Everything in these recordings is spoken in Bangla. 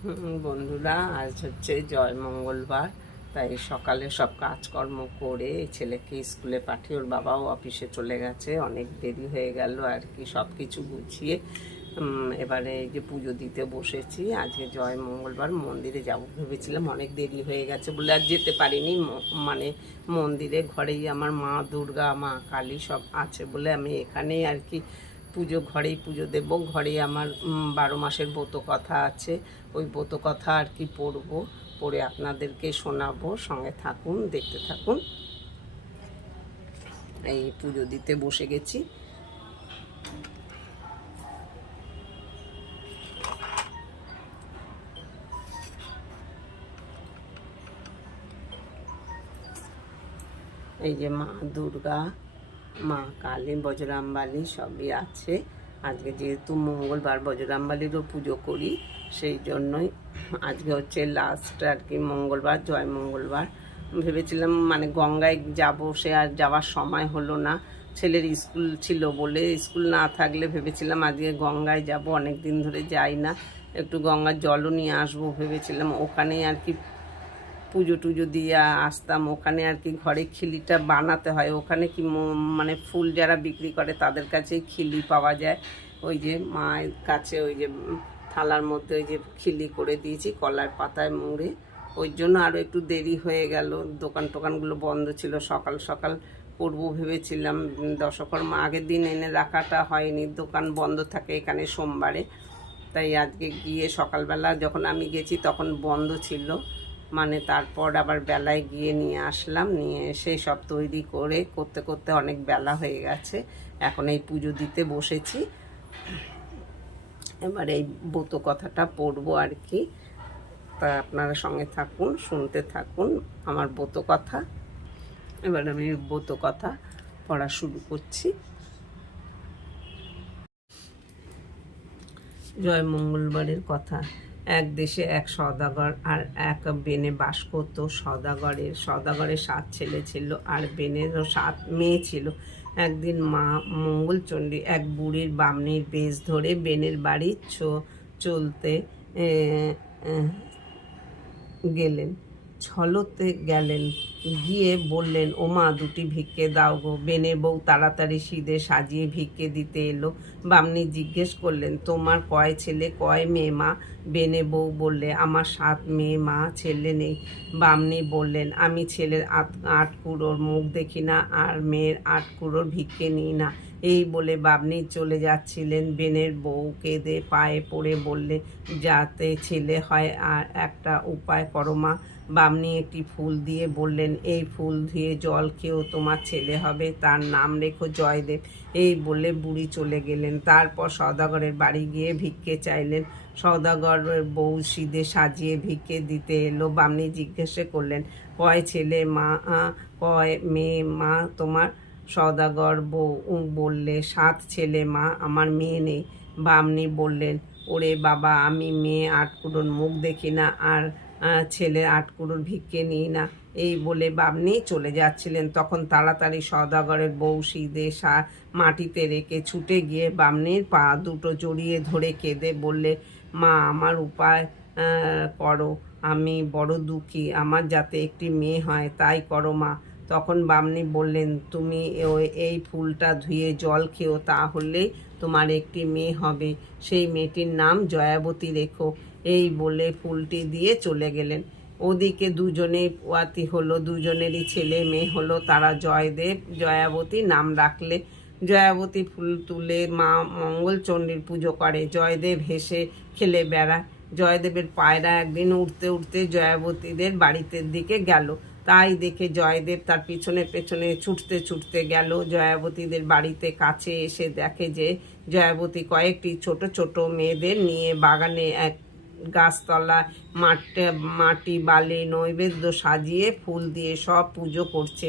বন্ধুরা, আজ হচ্ছে জয় মঙ্গলবার। তাই সকালে সব কাজকর্ম করে ছেলেকে স্কুলে পাঠিয়ে ওর বাবাও অফিসে চলে গেছে, অনেক দেরি হয়ে গেল আর কি। সব কিছু গুছিয়ে এবারে এই যে পুজো দিতে বসেছি। আজকে জয় মঙ্গলবার, মন্দিরে যাব ভেবেছিলাম, অনেক দেরি হয়ে গেছে বলে আর যেতে পারিনি। মানে মন্দিরে ঘরেই আমার মা দুর্গা, মা কালী সব আছে বলে আমি এখানেই আর কি ঘরেই পুজো দেব। ঘরেই আমার 12 মাসের ব্রত কথা আছে, ওই ব্রত কথা আর কি পড়বো, পড়ে আপনাদেরকে শোনাবো। সঙ্গে থাকুন, দেখতে থাকুন। এই পুজো দিতে বসে গেছি। এই যে মা দুর্গা, মা কালী, বজরামবালী সবই আছে। আজকে যেহেতু মঙ্গলবার, বজরামবালীরও পুজো করি, সেই জন্যই আজকে হচ্ছে লাস্ট আর কি মঙ্গলবার, জয় মঙ্গলবার। ভেবেছিলাম মানে গঙ্গায় যাব, সে আর যাওয়ার সময় হলো না। ছেলের স্কুল ছিল বলে, স্কুল না থাকলে ভেবেছিলাম আজকে গঙ্গায় যাব, অনেক দিন ধরে যাই না, একটু গঙ্গার জলও নিয়ে আসবো ভেবেছিলাম। ওখানেই আর কি পুজো টুজো দিয়ে আসতাম। ওখানে আর কি ঘরে খিলিটা বানাতে হয়, ওখানে কি মানে ফুল যারা বিক্রি করে তাদের কাছে খিলি পাওয়া যায়। ওই যে মায়ের কাছে ওই যে থালার মধ্যে ওই যে খিলি করে দিয়েছি কলার পাতায় মুড়ে, ওই জন্য আরও একটু দেরি হয়ে গেল। দোকান টোকানগুলো বন্ধ ছিল, সকাল সকাল করবো ভেবেছিলাম। দশকর্মা আগের দিন এনে রাখাটা হয়নি, দোকান বন্ধ থাকে এখানে সোমবারে। তাই আজকে গিয়ে সকালবেলা যখন আমি গেছি তখন বন্ধ ছিল, মানে তারপর আবার বেলায় গিয়ে নিয়ে আসলাম। নিয়ে এসে সব তৈরি করে করতে করতে অনেক বেলা হয়ে গেছে। এখন এই পুজো দিতে বসেছি। এবার এই ব্রত কথাটা পড়বো আর কি। তা আপনারা সঙ্গে থাকুন, শুনতে থাকুন আমার ব্রত কথা। এবার আমি ব্রত কথা পড়া শুরু করছি। জয় মঙ্গলবারের কথা। এক দেশে এক সওদাগর আর এক বেনে বাস করত। সওদাগরের 7 ছেলে ছিল আর বেনেরও 7 মেয়ে ছিল। একদিন মা মঙ্গলচণ্ডী এক বুড়ির বামনির বেশ ধরে বেনের বাড়ি চলতে গেলেন। ছলতে গেলেন, গিয়ে বললেন, ও মা, দুটি ভিক্ষে দাও গো। বেনের বউ তাড়াতাড়ি সিদে সাজিয়ে ভিক্ষে দিতে এলো। বামনি জিজ্ঞেস করলেন, তোমার কয় ছেলে কয় মেয়ে মা? বেনে বউ বললে, আমার 7 মেয়ে মা, ছেলে নেই। বামনি বললেন, আমি ছেলের 8 কুড়োর মুখ দেখি না আর মেয়ের 8 কুড়োর ভিক্ষে নিই না। এই বলে বামনি চলে যাচ্ছিলেন। বেনের বউ কেঁদে পায়ে পড়ে বললে, যাতে ছেলে হয় আর একটা উপায় করো মা। বামনি একটি ফুল দিয়ে বললেন, এই ফুল ধুয়ে জল খেয়েও তোমার ছেলে হবে, তার নাম রেখো জয়দেব। এই বলে বুড়ি চলে গেলেন। তারপর সওদাগরের বাড়ি গিয়ে ভিক্ষে চাইলেন। সওদাগরের বউ সিদে সাজিয়ে ভিক্ষে দিতে এলো। বামনি জিজ্ঞাসা করলেন, কয় ছেলে মা, কয় মেয়ে মা তোমার? সওদাগর বউ বললে, 7 ছেলে মা, আমার মেয়ে নেই। বামনি বললেন, ওরে বাবা, আমি মেয়ে 8 কুড়োর মুখ দেখি না আর ছেলে 8 কুড়োর ভিক্ষে নিই না। এই বলে বামনি চলে যাচ্ছিলেন। তখন তাড়াতাড়ি সওদাগরের বউ সিদে মাটিতে রেখে ছুটে গিয়ে বামনির পা দুটো জড়িয়ে ধরে কেঁদে বললে, মা, আমার উপায় করো, আমি বড় দুঃখী, আমার যাতে একটি মেয়ে হয় তাই করো মা। তখন বামনি বললেন, তুমি এই ফুলটা ধুয়ে জল খেও, তাহলেই তোমার একটি মেয়ে হবে, সেই মেয়েটির নাম জয়াবতী রেখো। এই বলে ফুলটি দিয়ে চলে গেলেন। ওদিকে দুজনেই পোয়াতি হলো, দুজনেরই ছেলে মেয়ে হলো। তারা জয়দেব জয়াবতী নাম রাখলে। জয়াবতী ফুল তুলে মা মঙ্গলচণ্ডীর পুজো করে। জয়দেব হেসে খেলে বেড়ায়। জয়দেবের পায়রা একদিন উঠতে উঠতে জয়াবতীদের বাড়িতে দিকে গেল। তাই দেখে জয়দেব তার পিছনে পেছনে ছুটতে ছুটতে গেল। জয়াবতীদের বাড়িতে কাছে এসে দেখে যে জয়াবতী কয়েকটি ছোট ছোট মেয়েদের নিয়ে বাগানে এক গাছতলায় মাটি বালি নৈবেদ্য সাজিয়ে ফুল দিয়ে সব পুজো করছে,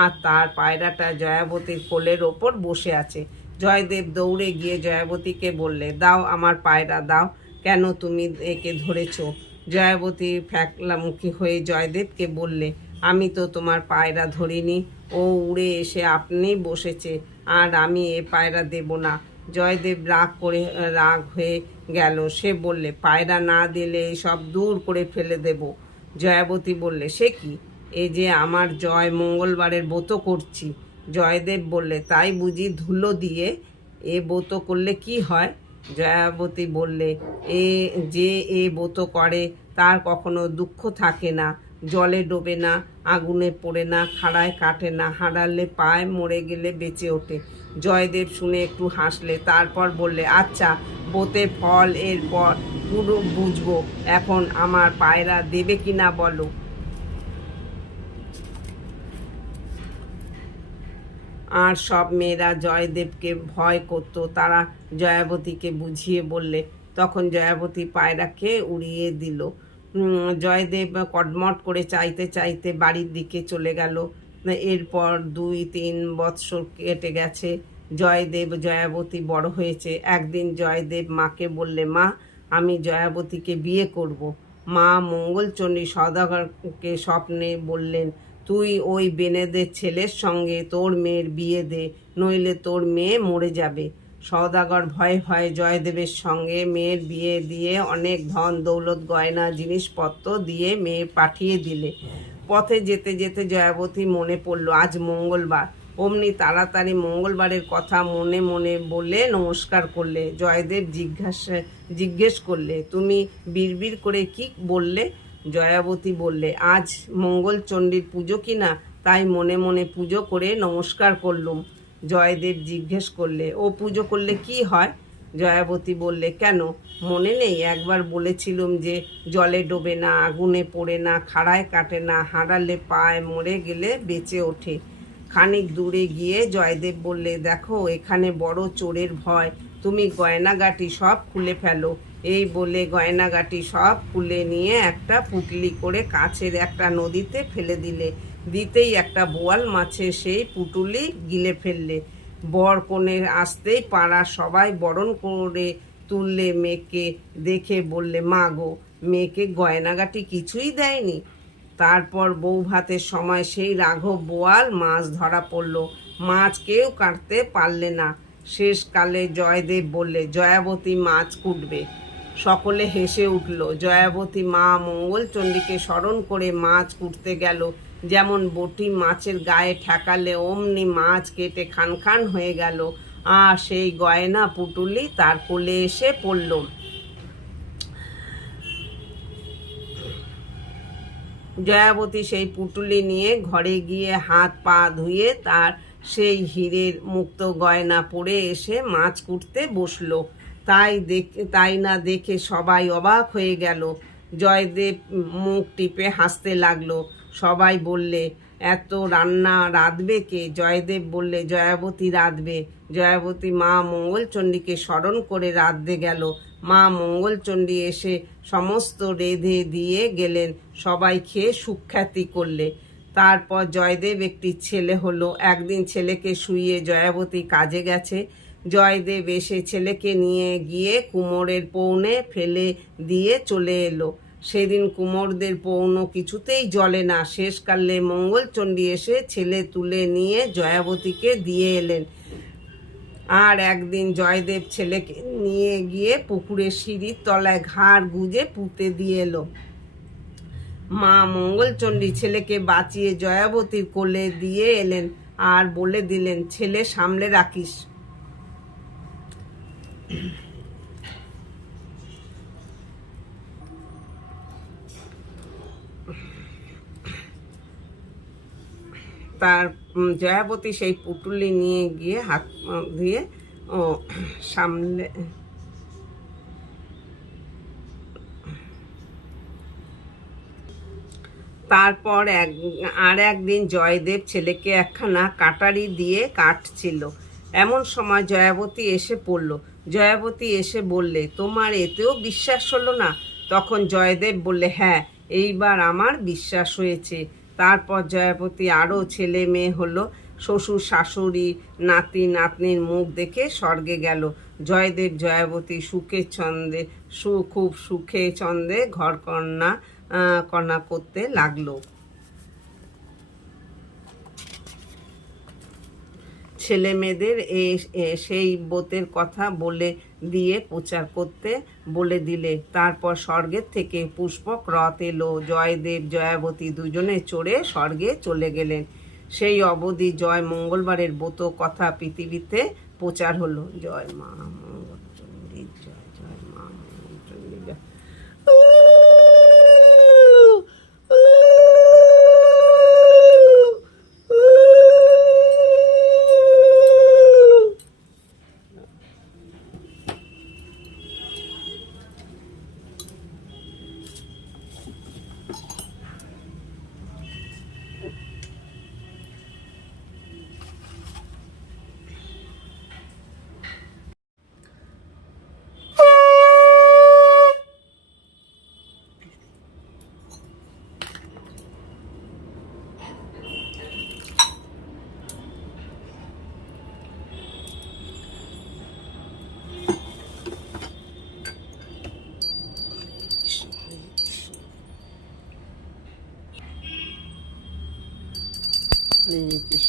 আর তার পায়রাটা জয়াবতীর কোলের ওপর বসে আছে। জয়দেব দৌড়ে গিয়ে জয়াবতীকে বললে, দাও আমার পায়রা দাও, কেন তুমি একে ধরেছ? জয়াবতী ফ্যাকলামুখী হয়ে জয়দেবকে বললে, আমি তো তোমার পায়রা ধরিনি, ও উড়ে এসে আপনি বসেছে, আর আমি এ পায়রা দেব না। জয়দেব রাগ হয়ে গেল। সে বললে, পায়রা না দিলে সব দূর করে ফেলে দেব। জয়াবতী বললে, সে কি, এ যে আমার জয় মঙ্গলবারের ব্রত করছি। জয়দেব বললে, তাই বুঝি ধুলো দিয়ে এ ব্রত করলে কি হয়? জয়াবতী বললে, এ যে এ ব্রত করে তার কখনো দুঃখ থাকে না, জলে ডোবে না, আগুনে পড়ে না, খাড়ায় কাটে না, হারালে পায়, মরে গেলে বেঁচে ওঠে। জয়দেব শুনে একটু হাসলে, তারপর বললে, আচ্ছা, ব্রতের ফল এরপর পুরো বুঝবো, এখন আমার পায়রা দেবে কিনা বলো। আর সব মেয়েরা জয়দেবকে ভয় করত। তারা জয়াবতীকে বুঝিয়ে বললে, তখন জয়াবতী পায়রাকে উড়িয়ে দিল। জয়দেব কটমট করে চাইতে চাইতে বাড়ির দিকে চলে গেল। এরপর 2-3 বৎসর কেটে গেছে। জয়দেব জয়াবতী বড় হয়েছে। একদিন জয়দেব মাকে বললে, মা, আমি জয়াবতীকে বিয়ে করব। মা মঙ্গলচণ্ডী সওদাগরকে স্বপ্নে বললেন, তুই ওই বেনেদের ছেলের সঙ্গে তোর মেয়ের বিয়ে দে, নইলে তোর মেয়ে মরে যাবে। সওদাগর ভয়ে ভয়ে জয়দেবের সঙ্গে মেয়ের বিয়ে দিয়ে অনেক ধন দৌলত গয়না জিনিসপত্র দিয়ে মেয়ে পাঠিয়ে দিলে। পথে যেতে যেতে জয়াবতী মনে পড়ল আজ মঙ্গলবার। অমনি তাড়াতাড়ি মঙ্গলবারের কথা মনে মনে বলে নমস্কার করলে। জয়দেব জিজ্ঞেস করলে, তুমি বিড়বিড় করে কি বললে? জয়াবতী বললে, আজ মঙ্গলচণ্ডীর পুজো কিনা, তাই মনে মনে পুজো করে নমস্কার করলুম। জয়দেব জিজ্ঞেস করলে, ও পুজো করলে কি হয়? জয়াবতী বললে, কেন মনে নেই? একবার বলেছিলুম যে জলে ডোবে না, আগুনে পড়ে না, খাড়ায় কাটে না, হারালে পায়, মরে গেলে বেঁচে ওঠে। খানিক দূরে গিয়ে জয়দেব বললে, দেখো, এখানে বড় চোরের ভয়, তুমি গয়নাগাটি সব খুলে ফেলো। এই বলে গয়নাগাটি সব খুলে নিয়ে একটা পুটলি করে কাছের একটা নদীতে ফেলে দিতেই একটা বোয়াল মাছে সেই পুটুলি গিলে ফেললে। বর কনের আসতেই পাড়ার সবাই বরণ করে তুললে মেয়েকে দেখে। বললে, মা গো, মেয়েকে গয়নাগাটি কিছুই দেয়নি? তারপর বউ ভাতের সময় সেই রাঘব বোয়াল মাছ ধরা পড়ল। মাছ কেউ কাটতে পারলে না। শেষকালে জয়দেব বললে, জয়াবতী মাছ কুটবে। সকলে হেসে উঠল। জয়াবতী মা মঙ্গলচণ্ডীকে স্মরণ করে মাছ কুটতে গেল। যেমন বটি মাছের গায়ে ঠেকালে অমনি মাছ কেটে খান খান হয়ে গেল, আর সেই গয়না পুটুলি তার কোলে এসে পড়ল। জয়াবতী সেই পুটুলি নিয়ে ঘরে গিয়ে হাত পা ধুয়ে তার সেই হীরের মুক্ত গয়না পরে এসে মাছ কুটতে বসলো। তাই না দেখে সবাই অবাক হয়ে গেল। জয়দেব মুখ টিপে হাসতে লাগলো। সবাই বললে, এত রান্না রাঁধবে কে? জয়দেব বললে, জয়াবতী রাঁধবে। জয়াবতী মা মঙ্গলচণ্ডীকে স্মরণ করে রাঁধতে গেল। মা মঙ্গলচণ্ডী এসে সমস্ত রেঁধে দিয়ে গেলেন। সবাই খেয়ে সুখ্যাতি করলে। তারপর জয়দেব একটি ছেলে হলো। একদিন ছেলেকে শুইয়ে জয়াবতী কাজে গেছে। জয়দেব এসে ছেলেকে নিয়ে গিয়ে কুমোরের পৌনে ফেলে দিয়ে চলে এলো। সেদিন কুমোরদের পৌন কিছুতেই জ্বলে না। শেষকালে মঙ্গলচণ্ডী এসে ছেলে তুলে নিয়ে জয়াবতীকে দিয়ে এলেন। আর একদিন জয়দেব ছেলেকে নিয়ে গিয়ে পুকুরের সিঁড়ির তলায় ঘাড় গুঁজে পুঁতে দিয়ে এলো। মা মঙ্গলচণ্ডী ছেলেকে বাঁচিয়ে জয়াবতীর কোলে দিয়ে এলেন আর বলে দিলেন, ছেলে সামলে রাখিস। তার জয়াবতী সেই পুটুলি নিয়ে গিয়ে হাত দিয়ে সামলে তারপর একদিন জয়দেব ছেলেকে একখানা কাটারি দিয়ে কাটছিল। এমন সময় জয়াবতী এসে পড়ল। জয়াবতী এসে বললে, তোমার এতেও বিশ্বাস হলো না? তখন জয়দেব বললে, হ্যাঁ, এইবার আমার বিশ্বাস হয়েছে। তারপর জয়াবতী আরও ছেলে মেয়ে হলো। শ্বশুর শাশুড়ি নাতি নাতনির মুখ দেখে স্বর্গে গেল। জয়দেব জয়াবতী খুব সুখে ছন্দে কন্যা করতে লাগলো। ছেলে মেয়েদের সেই ব্রতের কথা বলে দিয়ে প্রচার করতে বলে দিলে। তারপর স্বর্গের থেকে পুষ্পক রথ এলো। জয়দেব জয়াবতী দুজনে চড়ে স্বর্গে চলে গেলেন। সেই অবধি জয় মঙ্গলবারের ব্রত কথা পৃথিবীতে প্রচার হলো। জয় মা মঙ্গলচণ্ডী জয়, জয় মা মঙ্গলচণ্ডী জয়।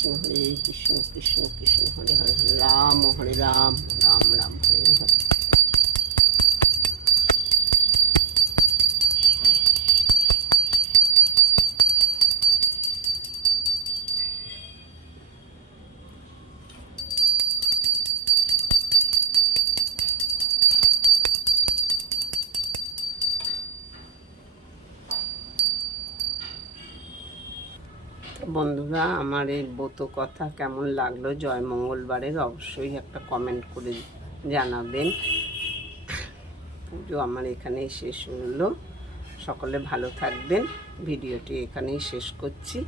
হরে কৃষ্ণ কৃষ্ণ কৃষ্ণ হরে হরে, রাম হরে রাম, রাম রাম হরে হরে। বন্ধুরা, আমার এই ব্রত কথা কেমন লাগলো জয় মঙ্গলবারের অবশ্যই একটা কমেন্ট করে জানাবেন। পুজো আমার এখানেই শেষ হলো। সকলে ভালো থাকবেন। ভিডিওটি এখানেই শেষ করছি।